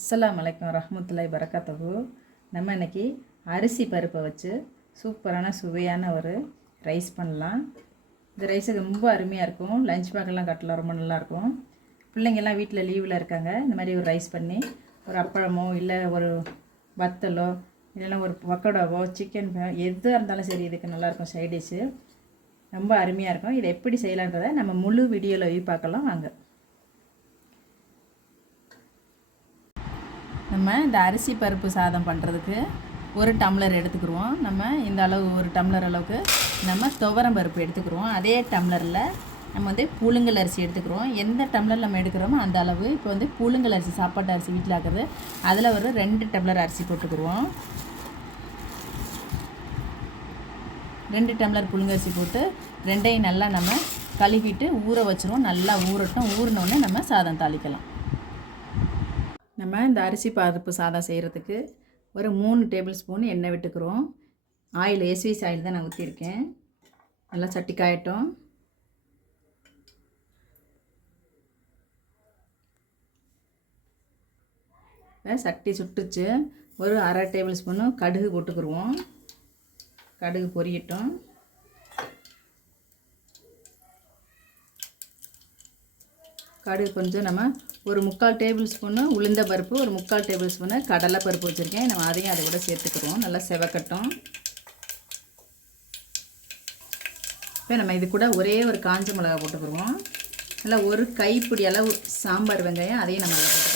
அஸ்லாம் வலைக்கம் ரஹமத்துல்லாய் பரக்காத்தஹு நம்ம இன்றைக்கி அரிசி பருப்பை வச்சு சூப்பரான சுவையான ஒரு ரைஸ் பண்ணலாம். இந்த ரைஸு ரொம்ப அருமையாக இருக்கும். லஞ்ச் பேக்கெல்லாம் கட்டலாம் ரொம்ப நல்லாயிருக்கும் பிள்ளைங்கெல்லாம் வீட்டில் லீவில் இருக்காங்க. இந்த மாதிரி ஒரு ரைஸ் பண்ணி ஒரு அப்பளமோ இல்லை ஒரு வத்தலோ இல்லைன்னா ஒரு பக்கோடாவோ சிக்கன் எதாக இருந்தாலும் சரி இதுக்கு நல்லாயிருக்கும் சைடிஷ்ஷு ரொம்ப அருமையாக இருக்கும். இதை எப்படி செய்யலான்றதை நம்ம முழு வீடியோவில் பார்க்கலாம். வாங்க. நம்ம இந்த அரிசி பருப்பு சாதம் பண்ணுறதுக்கு ஒரு டம்ளர் எடுத்துக்கிருவோம். நம்ம இந்த அளவு ஒரு டம்ளர் அளவுக்கு நம்ம துவரம் பருப்பு எடுத்துக்கிறோம் அதே டம்ளரில் நம்ம வந்து புழுங்கல் அரிசி எடுத்துக்கிறோம் எந்த டம்ளர் நம்ம எடுக்கிறோமோ அந்த அளவு இப்போ வந்து புழுங்கல் அரிசி சாப்பாட்டு அரிசி வீட்டில் ஆக்குறது. அதில் ஒரு ரெண்டு டம்ளர் அரிசி போட்டுக்கிருவோம். ரெண்டு டம்ளர் புழுங்கரிசி போட்டு ரெண்டையும் நல்லா நம்ம கழுவிட்டு ஊற வச்சுருவோம். நல்லா ஊறட்டும். ஊறினோடனே நம்ம சாதம் தாளிக்கலாம். நம்ம இந்த அரிசி பருப்பு சாதம் செய்கிறதுக்கு ஒரு மூணு டேபிள் ஸ்பூன் எண்ணெய் விட்டுக்கிறோம். ஆயில் எஸ்விஸ் ஆயில் தான் நான் ஊற்றிருக்கேன் நல்லா சட்டி காயட்டும் சட்டி சுட்டுச்சு. ஒரு அரை டேபிள் ஸ்பூனு கடுகு போட்டுக்கிருவோம். கடுகு பொரியட்டும். கடுகு கொஞ்சம் நம்ம ஒரு முக்கால் டேபிள் ஸ்பூனு உளுந்த பருப்பு ஒரு முக்கால் டேபிள் ஸ்பூனு கடலை பருப்பு வச்சுருக்கேன். நம்ம அதையும் அதை கூட சேர்த்துக்கிறோம் நல்லா செவக்கட்டும். இப்போ நம்ம இது கூட ஒரே ஒரு காஞ்ச மிளகா போட்டுக்கிறோம் நல்லா ஒரு கைப்பிடி அளவு சாம்பார் வெங்காயம் அதையும் நம்ம அதில்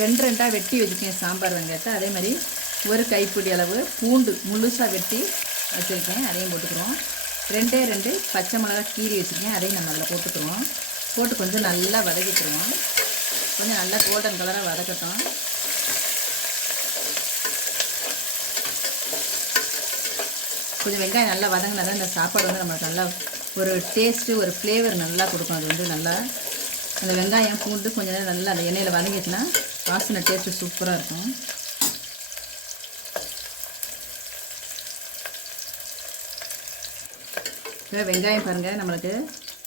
ரெண்டு ரெண்டாக வெட்டி வச்சுருக்கேன் சாம்பார் வெங்காயத்தை. அதே மாதிரி ஒரு கைப்பிடி அளவு பூண்டு முழுசாக வெட்டி வச்சுருக்கேன். அதையும் போட்டுக்கிறோம். ரெண்டே ரெண்டு பச்சை மிளகா கீரி வச்சுருக்கேன். அதையும் நம்ம அதில் போட்டுக்கிறோம். போட்டு கொஞ்சம் நல்லா வதக்கிக்கிறோம். கொஞ்சம் நல்லா கோல்டன் கலராக வதக்கட்டும். கொஞ்சம் வெங்காயம் நல்லா வதங்கினா தான் இந்த சாப்பாடு வந்து நம்மளுக்கு நல்லா ஒரு டேஸ்ட்டு ஒரு ஃப்ளேவர் நல்லா கொடுக்கும். அது வந்து நல்லா அந்த வெங்காயம் பூண்டு கொஞ்சம் நேரம் நல்லா அந்த எண்ணெயில் வதங்கிச்சுன்னா வாசனை டேஸ்ட்டு சூப்பராக இருக்கும். இப்போ வெங்காயம் பாருங்கள் நம்மளுக்கு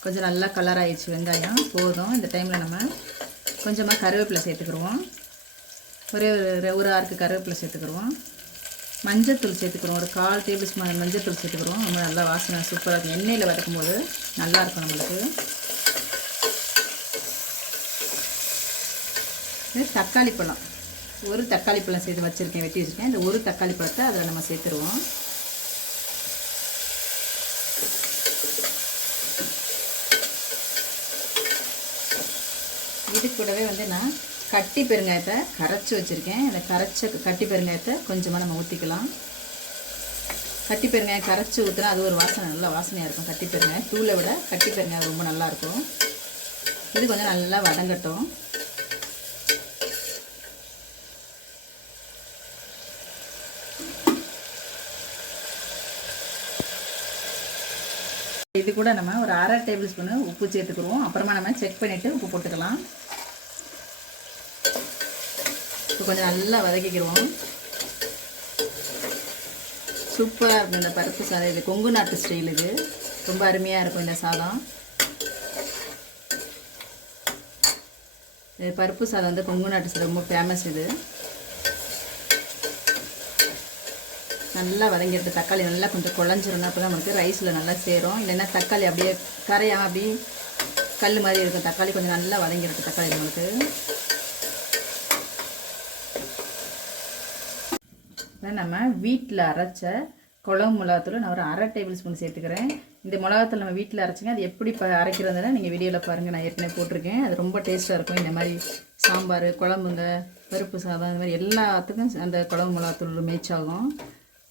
கொஞ்சம் நல்லா கலர் ஆயிடுச்சு வெங்காயம். போதும் இந்த டைமில் நம்ம கொஞ்சமாக கருவேப்பிலை சேர்த்துக்கிடுவோம் ஒரே ஒரு ஒரு ஆறுக்கு கருவேப்பிலை சேர்த்துக்கிடுவோம் மஞ்சத்தூள் சேர்த்துக்கிறோம் ஒரு கால் டேபிள் ஸ்பூன் மஞ்சத்தூள் சேர்த்துக்கிறோம் ரொம்ப நல்லா வாசனை சூப்பராக இருக்கும். எண்ணெயில் வதக்கும் போது நல்லாயிருக்கும் நம்மளுக்கு. இது தக்காளி பழம். ஒரு தக்காளி பழம் சேர்த்து வச்சுருக்கேன் வெட்டி வச்சுருக்கேன். இந்த ஒரு தக்காளி பழத்தை அதில் நம்ம சேர்த்துருவோம். கூடவே வந்து நான் கட்டி பெருங்காயத்தை கரைச்சி வச்சுருக்கேன். இந்த கரைச்ச கட்டி பெருங்காயத்தை கொஞ்சமாக நம்ம ஊற்றிக்கலாம் கட்டி பெருங்காயம் கரைச்சி ஊற்றினா அது ஒரு வாசனை நல்ல வாசனையாக இருக்கும். கட்டி பெருங்காயம் தூளை விட கட்டி பெருங்காயம் ரொம்ப நல்லாயிருக்கும் இது கொஞ்சம் நல்லா வதங்கட்டும். இது கூட நம்ம ஒரு அரை டேபிள் ஸ்பூனு உப்பு சேர்த்துக்குருவோம். அப்புறமா நம்ம செக் பண்ணிவிட்டு உப்பு போட்டுக்கலாம். இப்போ கொஞ்சம் நல்லா வதக்கிக்கிடுவோம் சூப்பராக இருக்கும் இந்த பருப்பு சாதம். இது கொங்கு நாட்டு ஸ்டைல் இது. ரொம்ப அருமையாக இருக்கும் இந்த சாதம். இது பருப்பு சாதம் வந்து கொங்கு நாட்டு சாதம் ரொம்ப ஃபேமஸ் இது. நல்லா வதங்கிடுது தக்காளி நல்லா கொஞ்சம் குழஞ்சிரும் அப்போ தான் நமக்கு ரைஸில் நல்லா சேரும். இல்லைன்னா தக்காளி அப்படியே கரையாமல் அப்படியே கல் மாதிரி இருக்கும். தக்காளி கொஞ்சம் நல்லா வதங்கிடுது தக்காளி நம்மளுக்கு. நம்ம வீட்டில் அரைச்ச குழம்பு மிளகாத்தூள் நான் ஒரு அரை டேபிள் ஸ்பூன் சேர்த்துக்கிறேன். இந்த மிளகாத்தூள் நம்ம வீட்டில் அரைச்சிங்க அது எப்படி இப்போ அரைக்கிறதுனா நீங்கள் வீடியோவில் பாருங்கள் நான் ஏற்கனவே போட்டிருக்கேன். அது ரொம்ப டேஸ்ட்டாக இருக்கும். இந்த மாதிரி சாம்பார் குழம்புங்க பருப்பு சாதம் இந்த மாதிரி எல்லாத்துக்கும் அந்த குழம்பு மிளகாத்தூள் மேட்ச் ஆகும்.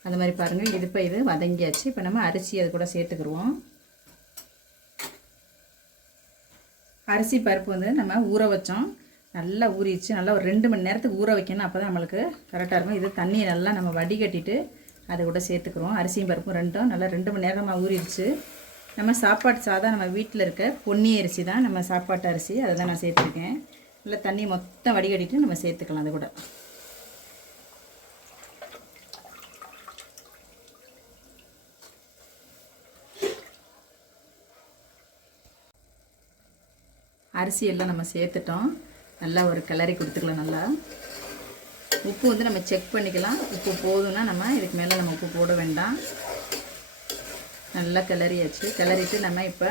அந்த மாதிரி பாருங்கள் இது இப்போ இது வதங்கியாச்சு. இப்போ நம்ம அரிசி அது கூட சேர்த்துக்கிடுவோம் அரிசி பருப்பு வந்து நம்ம ஊற வச்சோம். நல்லா ஊறிச்சு நல்லா ஒரு ரெண்டு மணி நேரத்துக்கு ஊற வைக்கணும். அப்போ தான் நம்மளுக்கு கரெக்டாக இருக்கும். இது தண்ணியை நல்லா நம்ம வடிகட்டிட்டு அதை கூட சேர்த்துக்கிறோம். அரிசியும் பருப்பும் ரெண்டும் நல்லா ரெண்டு மணி நேரமாக ஊறிடுச்சு. நம்ம சாப்பாட்டு சாதம் நம்ம வீட்டில் இருக்க பொன்னி அரிசி தான் நம்ம சாப்பாட்டு அரிசி. அதை தான் நான் சேர்த்துருக்கேன். நல்லா தண்ணி மொத்தம் வடிகட்டிட்டு நம்ம சேர்த்துக்கலாம் அது கூட. அரிசி எல்லாம் நம்ம சேர்த்துட்டோம். நல்லா ஒரு கிளறி கொடுத்துக்கலாம் நல்லா. உப்பு வந்து நம்ம செக் பண்ணிக்கலாம். உப்பு போதும்னா நம்ம இதுக்கு மேலே நம்ம உப்பு போட வேண்டாம். நல்லா கிளறியாச்சு. கிளறிட்டு நம்ம இப்போ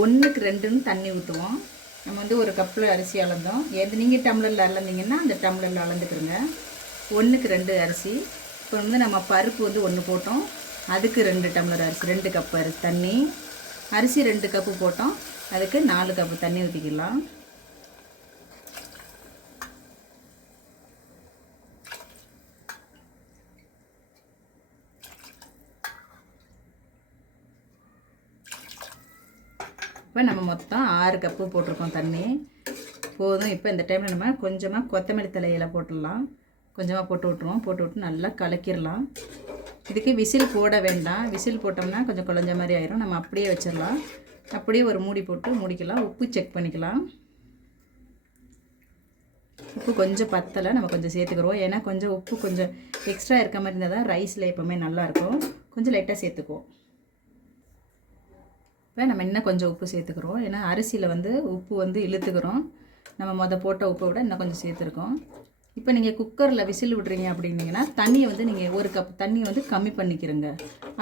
ஒன்றுக்கு ரெண்டுன்னு தண்ணி ஊற்றுவோம் நம்ம வந்து ஒரு கப்பில் அரிசி அளந்தோம். எது நீங்கள் டம்ளரில் அளந்தீங்கன்னா அந்த டம்ளரில் அளந்துக்கிறோங்க ஒன்றுக்கு ரெண்டு அரிசி. இப்போ வந்து நம்ம பருப்பு வந்து ஒன்று போட்டோம். அதுக்கு ரெண்டு டம்ளர் அரிசி ரெண்டு கப்பு அரிசி தண்ணி. அரிசி ரெண்டு கப்பு போட்டோம். அதுக்கு நாலு கப்பு தண்ணி ஊற்றிக்கலாம் இப்போ நம்ம மொத்தம் ஆறு கப்பு போட்டிருக்கோம் தண்ணி. போதும். இப்போ இந்த டைமில் நம்ம கொஞ்சமாக கொத்தமல்லி தலையில் போட்டுடலாம். கொஞ்சமாக போட்டு விட்ருவோம் போட்டு விட்டு நல்லா கலக்கிடலாம். இதுக்கு விசில் போட வேண்டாம். விசில் போட்டோம்னா கொஞ்சம் குழஞ்ச மாதிரி ஆயிரும். நம்ம அப்படியே வச்சிடலாம். அப்படியே ஒரு மூடி போட்டு மூடிக்கலாம். உப்பு செக் பண்ணிக்கலாம். உப்பு கொஞ்சம் பத்தலை. நம்ம கொஞ்சம் சேர்த்துக்கிறோம். ஏன்னா கொஞ்சம் உப்பு கொஞ்சம் எக்ஸ்ட்ரா இருக்க மாதிரி இருந்தால் தான் ரைஸில் எப்போவுமே நல்லாயிருக்கும் கொஞ்சம் லைட்டாக சேர்த்துக்குவோம். இப்போ நம்ம இன்னும் கொஞ்சம் உப்பு சேர்த்துக்கிறோம். ஏன்னா அரிசியில் வந்து உப்பு வந்து இழுத்துக்கிறோம். நம்ம மொதல் போட்ட உப்பை விட இன்னும் கொஞ்சம் சேர்த்துருக்கோம். இப்போ நீங்கள் குக்கரில் விசில் விட்றீங்க அப்படின்னீங்கன்னா தண்ணியை வந்து நீங்கள் ஒரு கப் தண்ணியை வந்து கம்மி பண்ணிக்கிறங்க.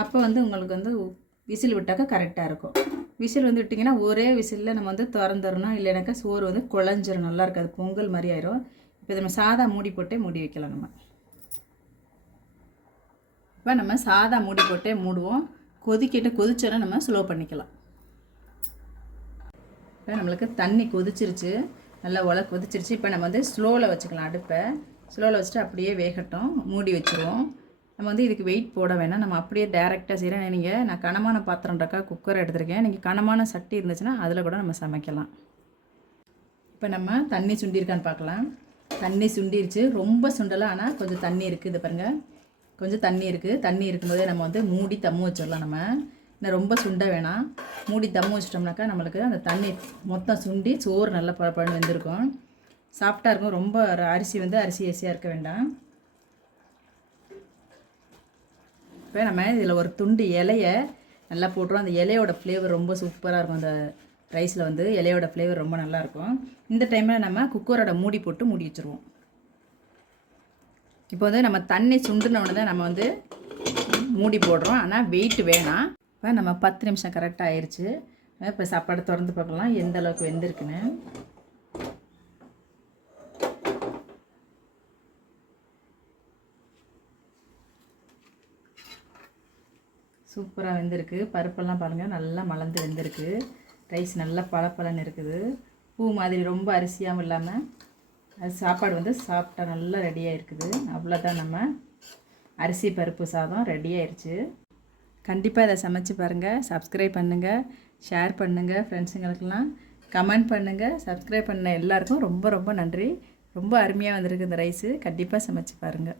அப்போ வந்து உங்களுக்கு வந்து விசில் விட்டாக்கா கரெக்டாக இருக்கும். விசில் வந்து விட்டிங்கன்னா ஒரே விசிலில் நம்ம வந்து திறந்துடணும் இல்லைனாக்கா சோறு வந்து குழஞ்சிரும். நல்லா இருக்காது. பொங்கல் மாதிரி ஆயிரும். இப்போ நம்ம சாதா மூடி போட்டே மூடி வைக்கலாம் நம்ம. இப்போ நம்ம சாதா மூடி போட்டே மூடுவோம். கொதிக்கிட்டு கொதிச்சோன்னா நம்ம ஸ்லோ பண்ணிக்கலாம். இப்போ நம்மளுக்கு தண்ணி கொதிச்சிருச்சு நல்லா உல கொதிச்சிருச்சு. இப்போ நம்ம வந்து ஸ்லோவில் வச்சுக்கலாம் அடுப்பை. ஸ்லோவில் வச்சுட்டு அப்படியே வேகட்டும் மூடி வச்சுருவோம். நம்ம வந்து இதுக்கு வெயிட் போட வேணாம். நம்ம அப்படியே டேரெக்டாக செய்கிறேன் நீங்கள் நான் கனமான பாத்திரம்ன்றக்கா குக்கர் எடுத்திருக்கேன். நீங்கள் கனமான சட்டி இருந்துச்சுன்னா அதில் கூட நம்ம சமைக்கலாம். இப்போ நம்ம தண்ணி சுண்டிருக்கான்னு பார்க்கலாம். தண்ணி சுண்டிருச்சு. ரொம்ப சுண்டலை ஆனால் கொஞ்சம் தண்ணி இருக்குது இது பாருங்கள் கொஞ்சம் தண்ணி இருக்குது தண்ணி இருக்கும்போதே நம்ம வந்து மூடி தம்மு வச்சிடலாம் நம்ம. இன்னும் ரொம்ப சுண்ட வேணாம். மூடி தம் வச்சிட்டோம்னாக்கா நம்மளுக்கு அந்த தண்ணி மொத்தம் சுண்டி சோறு நல்லா பழப்பழன்னு வெந்திருக்கும். சாப்பிட்டா இருக்கும். ரொம்ப அரிசி வந்து அரிசி அரிசியாக இருக்க வேண்டாம். இப்போ நம்ம இதில் ஒரு துண்டு இலையை நல்லா போட்டுரும். அந்த இலையோட ஃப்ளேவர் ரொம்ப சூப்பராக இருக்கும். அந்த ரைஸில் வந்து இலையோட ஃப்ளேவர் ரொம்ப நல்லாயிருக்கும் இந்த டைமில் நம்ம குக்கரோட மூடி போட்டு மூடி வச்சுருவோம். இப்போ வந்து நம்ம தண்ணி சுண்டுனோடனே தான் நம்ம வந்து மூடி போடுறோம். ஆனால் வெயிட் வேணாம். இப்போ நம்ம பத்து நிமிஷம் கரெக்டாக ஆயிடுச்சு இப்போ சாப்பாடு திறந்து பார்க்கலாம். எந்த அளவுக்கு வெந்திருக்குன்னு. சூப்பராக வெந்திருக்கு. பருப்பெல்லாம் பாருங்கள் நல்லா மலர்ந்து வெந்திருக்கு. ரைஸ் நல்லா பளபளன்னு இருக்குது. பூ மாதிரி ரொம்ப அரிசியாகவும் இல்லாமல் அது சாப்பாடு வந்து சாப்பிட்டா நல்லா ரெடியாக இருக்குது அவ்வளோதான் நம்ம அரிசி பருப்பு சாதம் ரெடி ஆயிடுச்சு கண்டிப்பாக இதை சமைச்சு பாருங்கள் சப்ஸ்கிரைப் பண்ணுங்கள் ஷேர் பண்ணுங்கள் ஃப்ரெண்ட்ஸுங்களுக்கெல்லாம் கமெண்ட் பண்ணுங்கள் சப்ஸ்கிரைப் பண்ண எல்லாருக்கும் ரொம்ப ரொம்ப நன்றி. ரொம்ப அருமையாக வந்திருக்கு இந்த ரைஸு கண்டிப்பாக சமைச்சு பாருங்கள்